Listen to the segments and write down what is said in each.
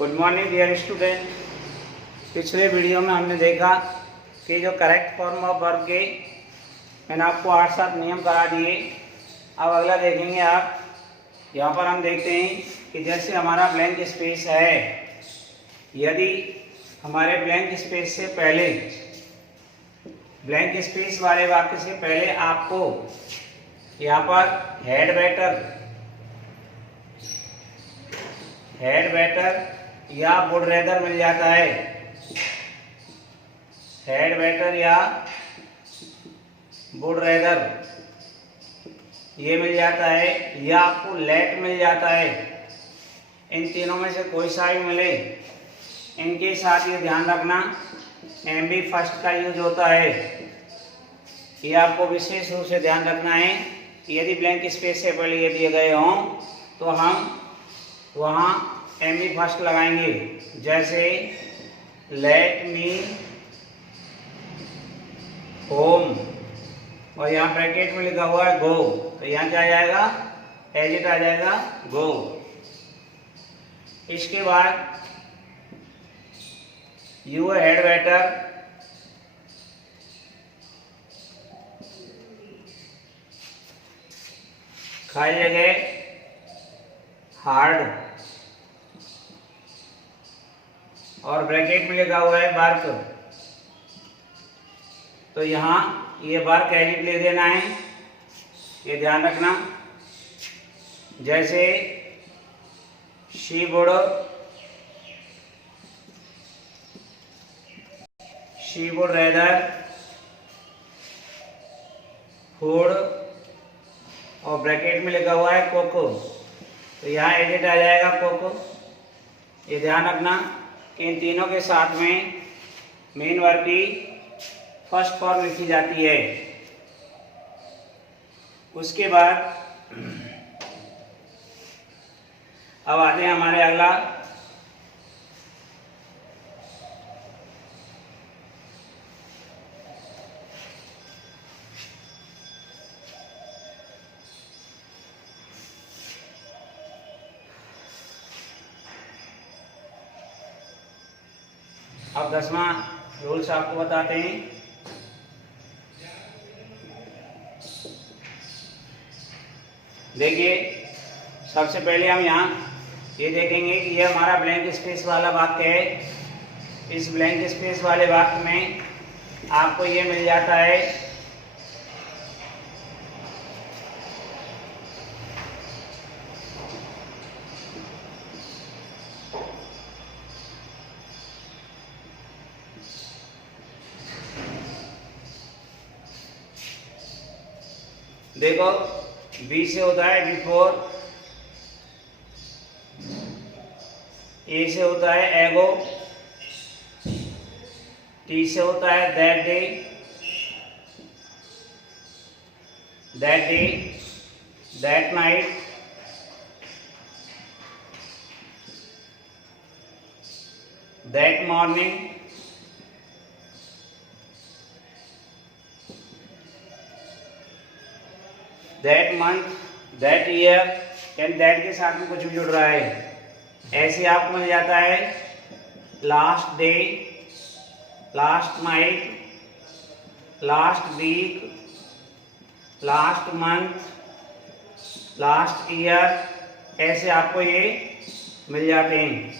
Good morning dear student. पिछले video में हमने देखा कि जो करेक्ट फॉर्म ऑफ वर्ब के मैंने आपको 8-7 नियम करा दिए। अब अगला देखेंगे आप। यहाँ पर हम देखते हैं कि जैसे हमारा ब्लैंक स्पेस है, यदि हमारे ब्लैंक स्पेस से पहले, ब्लैंक स्पेस वाले वाक्य से पहले आपको यहाँ पर हैड बेटर या वुड रेदर मिल जाता है, हैड बेटर या वुड रेदर ये मिल जाता है, या आपको लेट मिल जाता है। इन तीनों में से कोई सा भी मिले, इनके साथ ये ध्यान रखना एम बी फर्स्ट का यूज होता है। ये आपको विशेष रूप से ध्यान रखना है कि यदि ब्लैंक स्पेस से पहले ये दिए गए हों तो हम वहाँ एम बी फर्स्ट लगाएंगे। जैसे लेट मी होम और यहाँ ब्रैकेट में लिखा हुआ है गो, तो यहाँ क्या आ जाएगा, एज इट आ जाएगा गो। इसके बाद यू हैड बेटर, खाली जगह हार्ड और ब्रैकेट में लिखा हुआ है वर्क, तो यहाँ ये वर्क एज इट ले देना है, ये ध्यान रखना। जैसे शी वुड रेदर फूड और ब्रैकेट में लिखा हुआ है कोको, तो यहाँ एज इट आ जाएगा कोको। ये ध्यान रखना कि इन तीनों के साथ में मेन वर्ब की फर्स्ट फॉर्म लिखी जाती है। उसके बाद अब आते हैं हमारे अगला, अब 10वां रूल्स आपको बताते हैं। देखिए, सबसे पहले हम यहाँ ये देखेंगे कि यह हमारा ब्लैंक स्पेस वाला वाक्य है। इस ब्लैंक स्पेस वाले वाक्य में आपको ये मिल जाता है देखो, बी से होता है बिफोर, ए से होता है एगो, टी से होता है that day, that night, that morning, that month, that year, and that के साथ में कुछ भी जुड़ रहा है। ऐसे आपको मिल जाता है last day, last night, last week, last month, last year, ऐसे आपको ये मिल जाते हैं।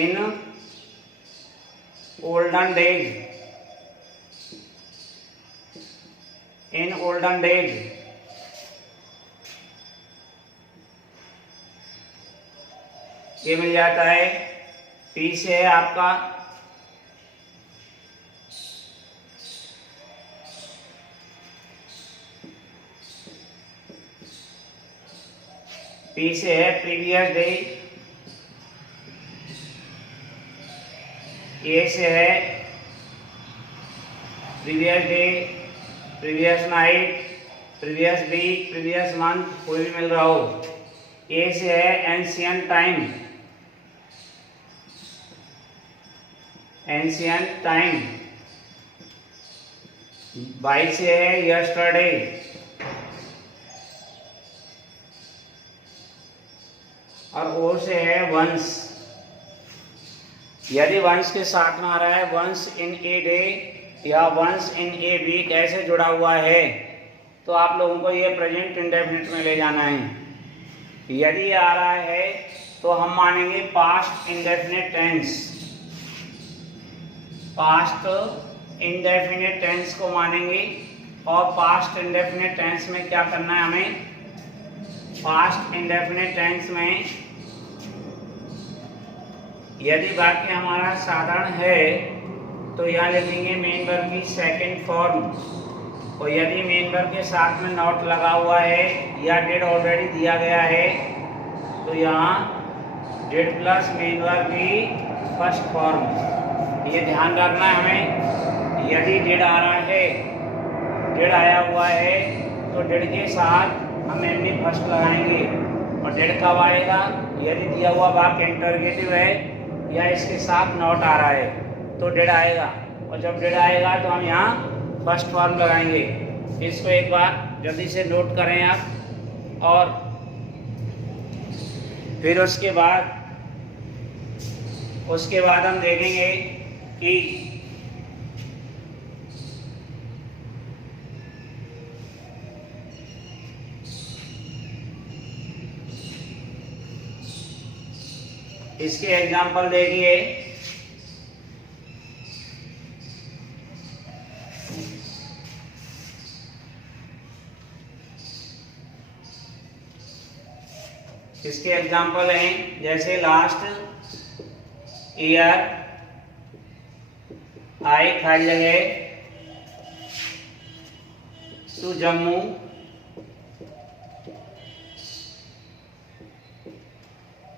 इन olden days, in olden days, ये मिल जाता है। पी से है आपका प्रीवियस डे, ए से है previous day, previous night, previous week, previous month, कोई भी मिल रहा हो। ए से है ancient time, ancient time, by से है यस्टरडे, और ओ से है वंस। यदि वंस के साथ में आ रहा है वंस इन ए डे या वंस इन ए वीक ऐसे जुड़ा हुआ है तो आप लोगों को ये प्रेजेंट इंडेफिनिट में ले जाना है। यदि ये आ रहा है तो हम मानेंगे past indefinite tense, past indefinite tense को मानेंगे। और पास्ट इंडेफिनिट टेंस में क्या करना है हमें, पास्ट इंडेफिनिट टेंस में यदि वाक्य हमारा साधारण है तो यहाँ लिखेंगे मेन वर्ब की सेकंड फॉर्म, और यदि मेन वर्ब के साथ में नॉट लगा हुआ है या डिड ऑलरेडी दिया गया है तो यहाँ डिड प्लस मेन वर्ब की फर्स्ट फॉर्म। ये ध्यान रखना है हमें। यदि डिड आ रहा है, डिड आया हुआ है तो डिड के साथ हम एमनी फर्स्ट लगाएंगे। और डिड कब आएगा, यदि दिया हुआ वाक्य इंटरोगेटिव है या इसके साथ नॉट आ रहा है तो डिड आएगा, और जब डिड आएगा तो हम यहाँ फर्स्ट फॉर्म लगाएंगे। इसको एक बार जल्दी से नोट करें आप। और फिर उसके बाद हम देखेंगे कि इसके एग्जाम्पल देखिए। इसके एग्जाम्पल हैं जैसे लास्ट ईयर आई खाली जगह टू जम्मू,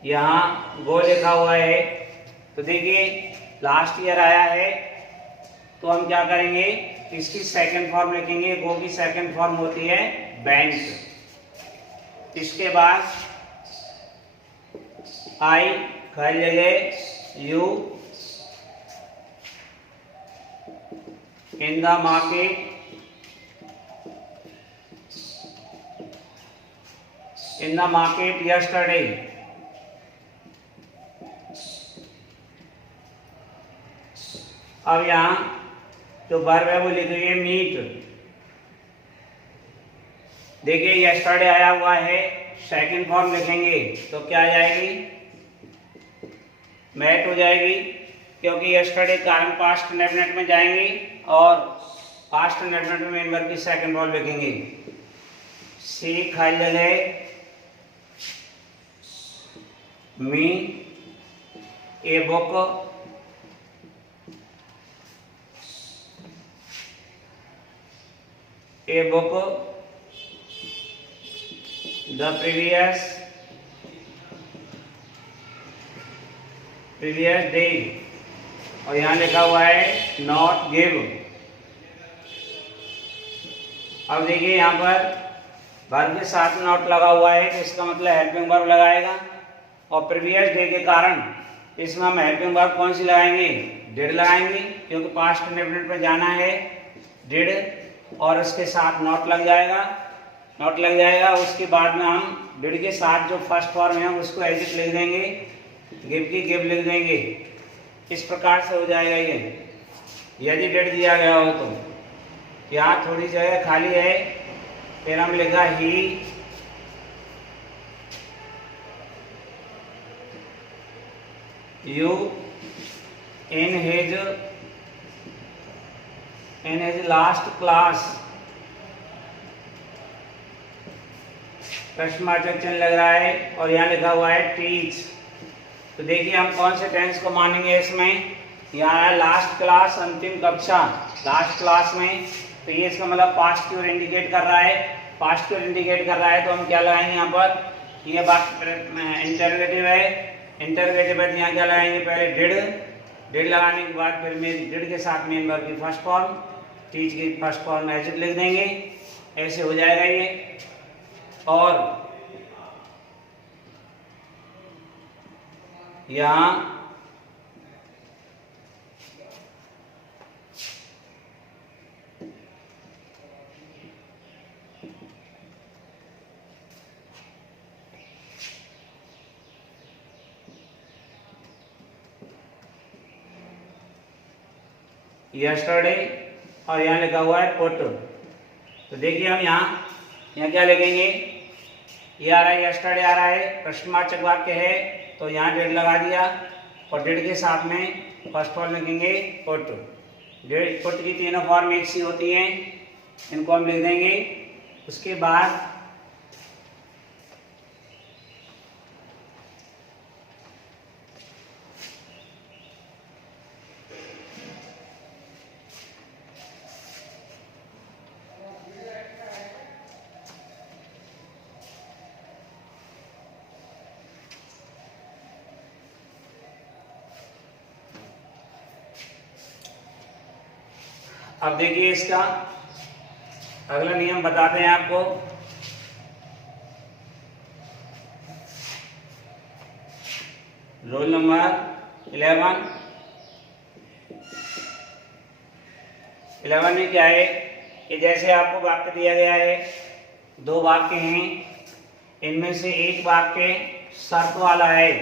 यहाँ गो लिखा हुआ है तो देखिए लास्ट ईयर आया है तो हम क्या करेंगे, इसकी सेकंड फॉर्म लिखेंगे। गो की सेकंड फॉर्म होती है बैंक। इसके बाद आई खाली जगह you in the market, in the market yesterday. अब यहाँ जो वर्ब है वो लिखेंगे मीट। देखिए यस्टरडे आया हुआ है, सेकंड फॉर्म लिखेंगे तो क्या आ जाएगी, मैट हो जाएगी, क्योंकि यस्टरडे कारण पास्ट इंडेफिनिट में जाएंगे और पास्ट इंडेफिनिट में मेन वर्ब की सेकंड फॉर्म लिखेंगे। सी खाली जगह me a book, a book the previous day, और यहाँ लिखा हुआ है नॉट गिव। अब देखिए यहाँ पर वर्ब के साथ नॉट लगा हुआ है तो इसका मतलब हेल्पिंग वर्ब लगाएगा, और प्रीवियस डे के कारण इसमें हम हेल्पिंग वर्ब कौन सी लगाएंगे, डिड लगाएंगे, क्योंकि पास्ट इंडेफिनिट में जाना है डिड, और उसके साथ नॉट लग जाएगा, नॉट लग जाएगा। उसके बाद में हम डिड के साथ जो फर्स्ट फॉर्म है उसको एज इट लिख देंगे, गिव की गिव लिख देंगे। इस प्रकार से हो जाएगा ये। यदि डिड दिया गया हो तो यहाँ थोड़ी जगह खाली है, फिर हम लिखा he you in his last class, प्रश्नवाचक चिन्ह लग रहा है, और यहाँ लिखा हुआ है टीच। तो देखिए हम कौन से टेंस को मानेंगे इसमें, यहाँ है लास्ट क्लास, अंतिम कक्षा, लास्ट क्लास में, तो ये इसका मतलब पास्ट की ओर इंडिकेट कर रहा है। पास्ट की ओर इंडिकेट कर रहा है तो हम क्या लगाएंगे यहाँ पर, ये बात इंटरोगेटिव है, इंटरोगेटिव है, यहाँ क्या लगाएंगे, पहले डिड लगाने के बाद फिर डिड के साथ मेन वर्ब की फर्स्ट फॉर्म, टीच की फर्स्ट फॉर्म एज इट लिख देंगे। ऐसे हो जाएगा ये। और यहाँ यस्टरडे और यहाँ लिखा हुआ है पुट। तो देखिए हम यहाँ क्या लिखेंगे, ये आ रहा है यस्टरडे आ रहा है, प्रश्नवाचक वाक्य है तो यहाँ डेट लगा दिया और डेट के साथ में फर्स्ट फॉर्म लिखेंगे पुट। डेट पुट की तीनों फॉर्म एक सी होती हैं, इनको हम लिख देंगे। उसके बाद अब देखिए इसका अगला नियम बताते हैं आपको। रोल नंबर 11 में क्या है कि जैसे आपको वाक्य दिया गया है, दो वाक्य हैं, इनमें से एक वाक्य शर्त वाला है।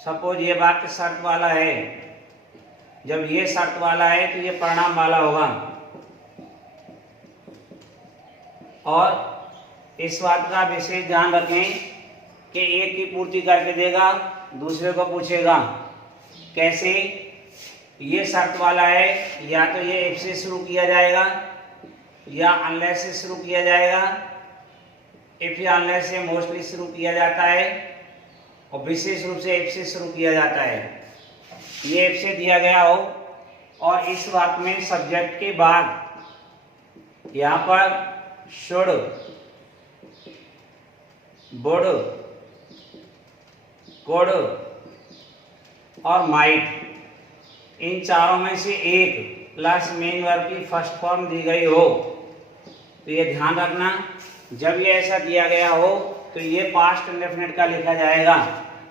सपोज ये वाक्य शर्त वाला है, जब ये शर्त वाला है तो ये परिणाम वाला होगा। और इस बात का विशेष ध्यान रखें कि एक की पूर्ति करके देगा, दूसरे को पूछेगा कैसे। ये शर्त वाला है, या तो ये इफ से शुरू किया जाएगा या अनलेस से शुरू किया जाएगा। इफ या अनलेस से मोस्टली शुरू किया जाता है और विशेष रूप से इफ से शुरू किया जाता है। ये इफ से दिया गया हो और इस वाक्य में सब्जेक्ट के बाद यहाँ पर शुड, वुड, कुड और माइट, इन चारों में से एक प्लस मेन वर्ब की फर्स्ट फॉर्म दी गई हो तो ये ध्यान रखना, जब ये ऐसा दिया गया हो तो ये पास्ट इंडेफिनिट का लिखा जाएगा,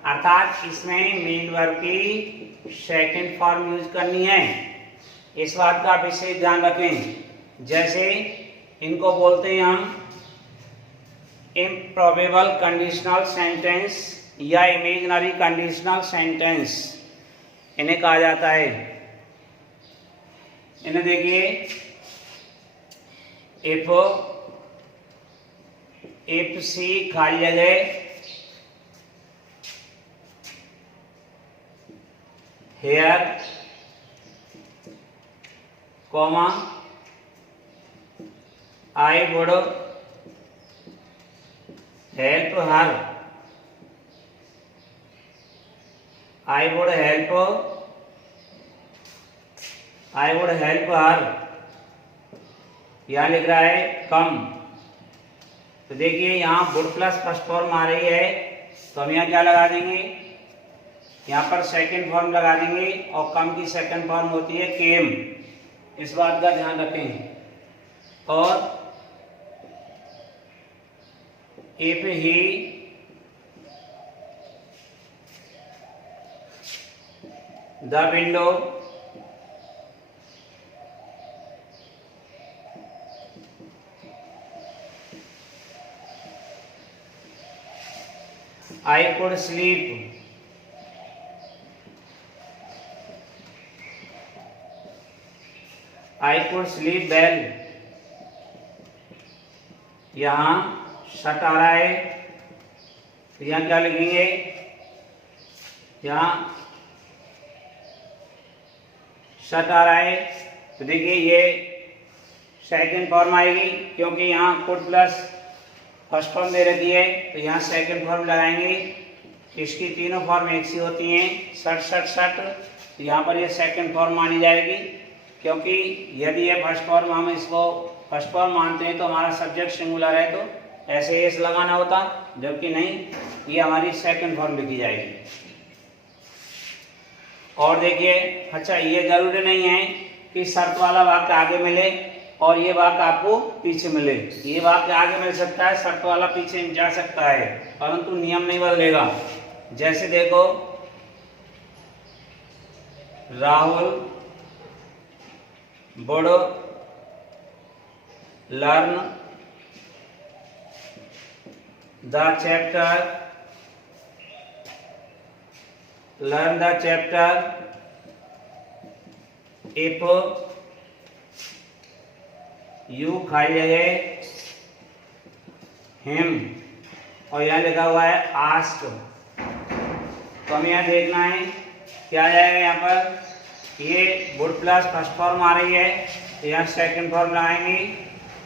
अर्थात इसमें मेन वर्ब की सेकंड फॉर्म यूज करनी है। इस बात का विशेष ध्यान रखें। जैसे इनको बोलते हैं हम इम्प्रोबेबल कंडीशनल सेंटेंस या इमेजिनरी कंडीशनल सेंटेंस, इन्हें कहा जाता है। इन्हें देखिए, इफ सी खाली जगह here comma I would help her, I would help her, यहां लिख रहा है कम। तो देखिए यहाँ वुड प्लस फर्स्ट फॉर्म आ रही है तो हम यहाँ क्या लगा देंगे, यहाँ पर सेकंड फॉर्म लगा देंगे और कम की सेकंड फॉर्म होती है केम। इस बात का ध्यान रखें। और if he the window I could sleep, I could sleep well। यहाँ शट आ रहा है तो यहाँ क्या लिखेंगे, यहाँ शट आ रहा है तो देखिए ये सेकंड फॉर्म आएगी, क्योंकि यहाँ कुड प्लस फर्स्ट फॉर्म दे रखी है तो यहाँ सेकंड फॉर्म लगाएंगे। इसकी तीनों फॉर्म एक सी होती हैं, शट शट शट, तो यहाँ पर ये सेकंड फॉर्म मानी जाएगी, क्योंकि यदि ये फर्स्ट फॉर्म, हम इसको फर्स्ट फॉर्म मानते हैं तो हमारा सब्जेक्ट सिंगुलर है तो ऐसे एस लगाना होता, जबकि नहीं, ये हमारी सेकंड फॉर्म लिखी जाएगी। और देखिए, अच्छा ये जरूरी नहीं है कि शर्त वाला वाक्य आगे मिले और ये वाक्य आपको पीछे मिले। ये वाक्य आगे मिल सकता है, शर्त वाला पीछे जा सकता है, परंतु नियम नहीं बदलेगा। जैसे देखो, Rahul would learn the chapter if you खाली जगह हिम, और यहाँ लिखा हुआ है आस्क। तो हमें यहाँ देखना है क्या आ जाएगा। यहाँ पर ये वुड प्लस फर्स्ट फॉर्म आ रही है, तो यहाँ सेकंड फॉर्म लगाएंगे।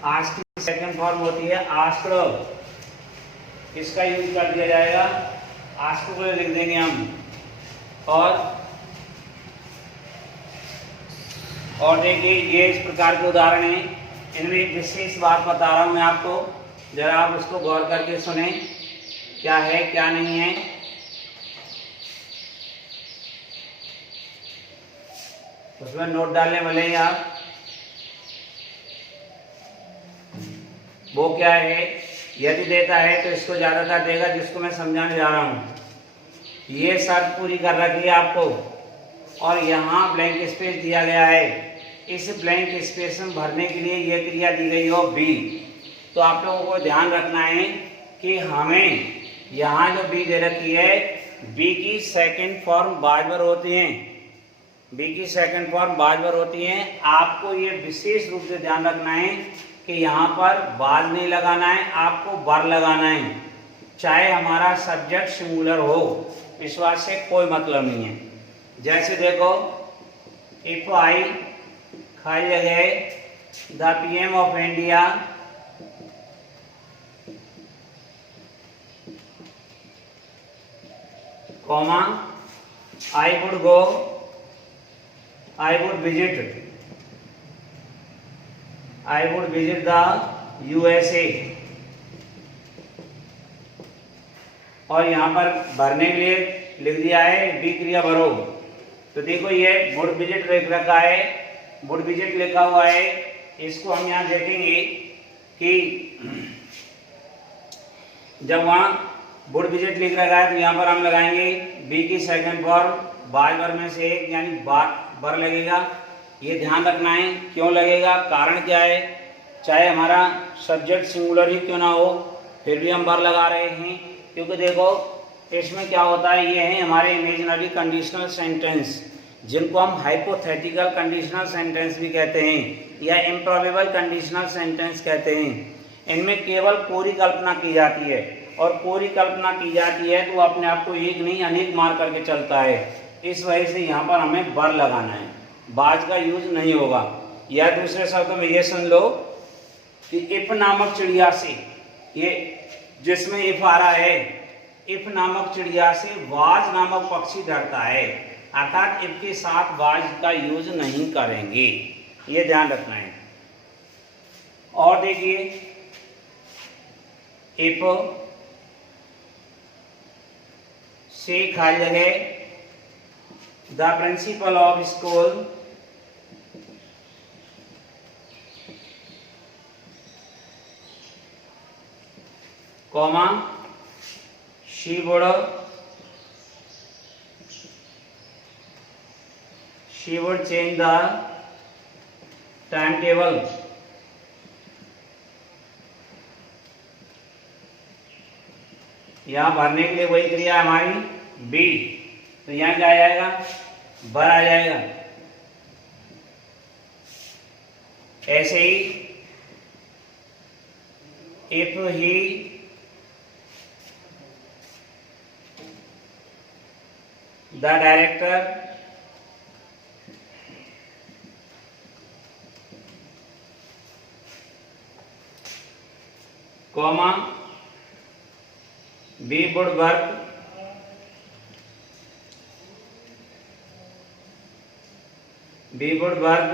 आस्क की सेकंड फॉर्म होती है आस्क्ड, इसका यूज कर दिया जाएगा, आस्क को लिख देंगे हम। और देखिए ये इस प्रकार के उदाहरण हैं, इनमें एक विशेष बात बता रहा हूं मैं आपको, जरा आप उसको गौर करके सुने क्या है क्या नहीं है। उसमें नोट डालने वाले हैं आप। वो क्या है, यदि देता है तो इसको ज्यादातर देगा जिसको मैं समझाने जा रहा हूं। ये शर्त पूरी कर रखी है आपको, और यहाँ ब्लैंक स्पेस दिया गया है। इस ब्लैंक स्पेस में भरने के लिए ये क्रिया दी गई हो बी। तो आप लोगों को ध्यान रखना है कि हमें यहाँ जो बी दे रखी है, बी की सेकंड फॉर्म बाजबर होती हैं, बी की सेकंड फॉर्म बाजबर होती हैं। आपको ये विशेष रूप से ध्यान रखना है कि यहाँ पर बाज नहीं लगाना है, आपको बर लगाना है, चाहे हमारा सब्जेक्ट सिंगुलर हो, इस बात से कोई मतलब नहीं है। जैसे देखो, इफ आई खाली जगह the PM of India comma I would go, I would visit the USA. और यहाँ पर भरने के लिए लिख दिया है बी क्रिया भरो। तो देखो ये वुड विजिट लिख रखा है, वुड विजिट लिखा हुआ है। इसको हम यहाँ देखेंगे कि जब वहाँ वुड विजिट लिख रखा है तो यहाँ पर हम लगाएंगे बी की सेकंड फॉर्म बाजबर में से एक, यानी बर लगेगा। ये ध्यान रखना है क्यों लगेगा, कारण क्या है। चाहे हमारा सब्जेक्ट सिंगुलर ही क्यों ना हो, फिर भी हम बर लगा रहे हैं, क्योंकि देखो इसमें क्या होता है, ये है हमारे इमेजिनरी कंडीशनल सेंटेंस, जिनको हम हाइपोथेटिकल कंडीशनल सेंटेंस भी कहते हैं या इम्प्रोबेबल कंडीशनल सेंटेंस कहते हैं। इनमें केवल पूरी कल्पना की जाती है, और पूरी कल्पना की जाती है तो वो अपने आप को एक नहीं अनेक मार करके चलता है। इस वजह से यहाँ पर हमें बर लगाना है, बाज का यूज नहीं होगा। या दूसरे शब्दों में ये सुन लो कि इफ नामक चिड़िया से, ये जिसमें इफ आ रहा है, इफ नामक चिड़िया से बाज नामक पक्षी डरता है, अर्थात इफ के साथ बाज का यूज नहीं करेंगे, ये ध्यान रखना है। और देखिए, इफ से खाली जगह the principle of school comma she would change the timetable। यहाँ भरने के लिए वही क्रिया हमारी बी, तो यहाँ क्या आ जाएगा, बर आ जाएगा। ऐसे ही if he the director comma be would work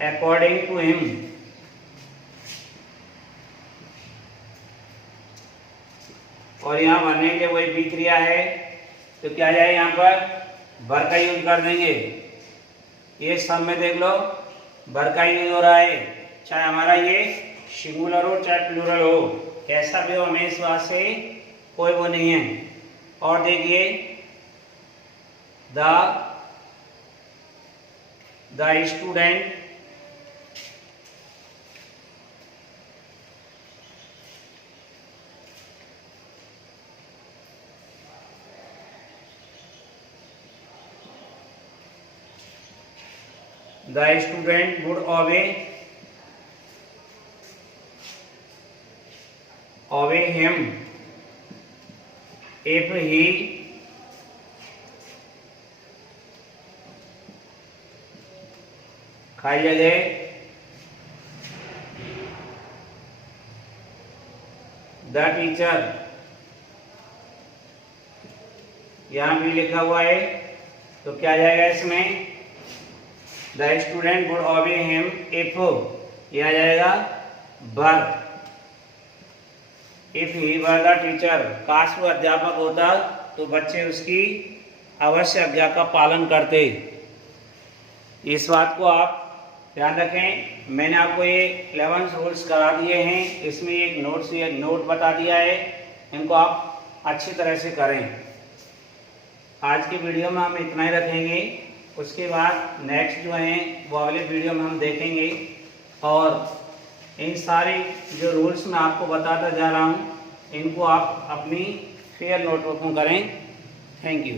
according to him. और यहाँ भरने के लिए वही बी क्रिया है, तो क्या जाए, यहाँ पर बर का यूज कर देंगे। ये सब में देख लो बर का यूज हो रहा है, चाहे हमारा ये सिंगुलर हो चाहे प्लूरल हो, कैसा भी हो, हमें इस बात से कोई वो नहीं है। और देखिए the student the student would obey him if he खाई जगह द टीचर, यहां भी लिखा हुआ है तो क्या आ जाएगा इसमें, the student would obey him if, यह आ जाएगा were, if he were the teacher, काश वो अध्यापक होता तो बच्चे उसकी अवश्य आज्ञा का पालन करते। इस बात को आप ध्यान रखें। मैंने आपको ये 11 रूल्स करा दिए हैं, इसमें एक नोट बता दिया है, इनको आप अच्छी तरह से करें। आज की वीडियो में हम इतना ही रखेंगे, उसके बाद नेक्स्ट जो है वो अगले वीडियो में हम देखेंगे। और इन सारे जो रूल्स मैं आपको बताता जा रहा हूँ, इनको आप अपनी फेयर नोटबुक में करें। Thank you.